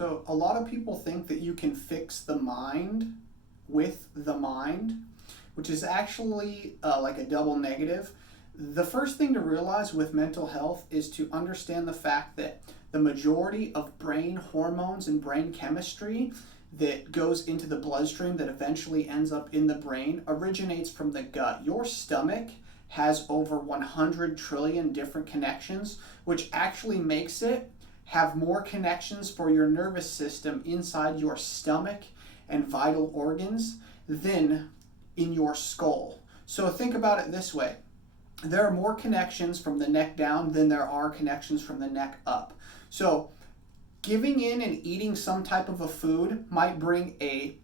So a lot of people think that you can fix the mind with the mind, which is actually like a double negative. The first thing to realize with mental health is to understand the fact that the majority of brain hormones and brain chemistry that goes into the bloodstream that eventually ends up in the brain originates from the gut. Your stomach has over 100 trillion different connections, which actually makes it have more connections for your nervous system inside your stomach and vital organs than in your skull. So think about it this way. There are more connections from the neck down than there are connections from the neck up. So giving in and eating some type of a food might bring a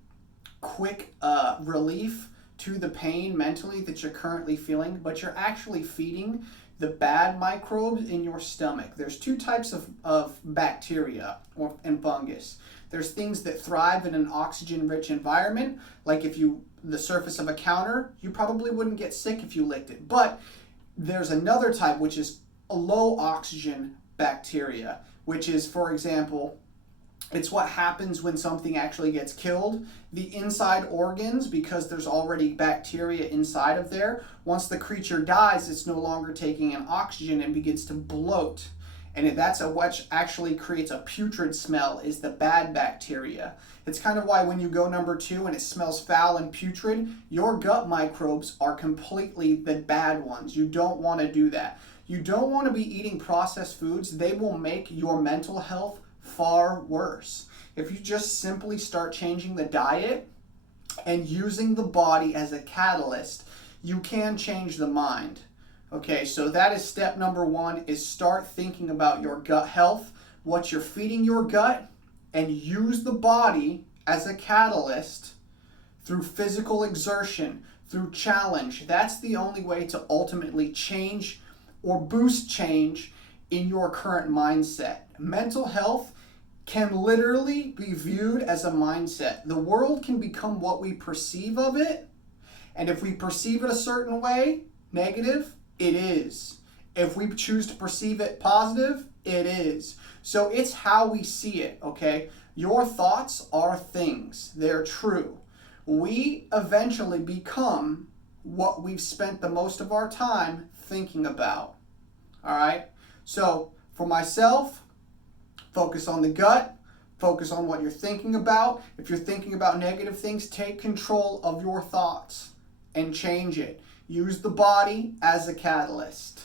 quick relief to the pain mentally that you're currently feeling, but you're actually feeding the bad microbes in your stomach. There's two types of bacteria and fungus. There's things that thrive in an oxygen-rich environment, like the surface of a counter, you probably wouldn't get sick if you licked it. But there's another type, which is a low oxygen bacteria, which is, for example, it's what happens when something actually gets killed. The inside organs, because there's already bacteria inside of there, once the creature dies, it's no longer taking in oxygen and begins to bloat. And that's what actually creates a putrid smell, is the bad bacteria. It's kind of why when you go number 2 and it smells foul and putrid, your gut microbes are completely the bad ones. You don't want to do that. You don't want to be eating processed foods. They will make your mental health far worse. If you just simply start changing the diet and using the body as a catalyst, you can change the mind. Okay, so that is step number 1, is start thinking about your gut health, what you're feeding your gut, and use the body as a catalyst through physical exertion, through challenge. That's the only way to ultimately change or boost change in your current mindset. Mental health can literally be viewed as a mindset. The world can become what we perceive of it, and if we perceive it a certain way, negative, it is. If we choose to perceive it positive, it is. So it's how we see it, okay? Your thoughts are things. They're true. We eventually become what we've spent the most of our time thinking about. All right? So for myself, focus on the gut. Focus on what you're thinking about. If you're thinking about negative things, take control of your thoughts and change it. Use the body as a catalyst.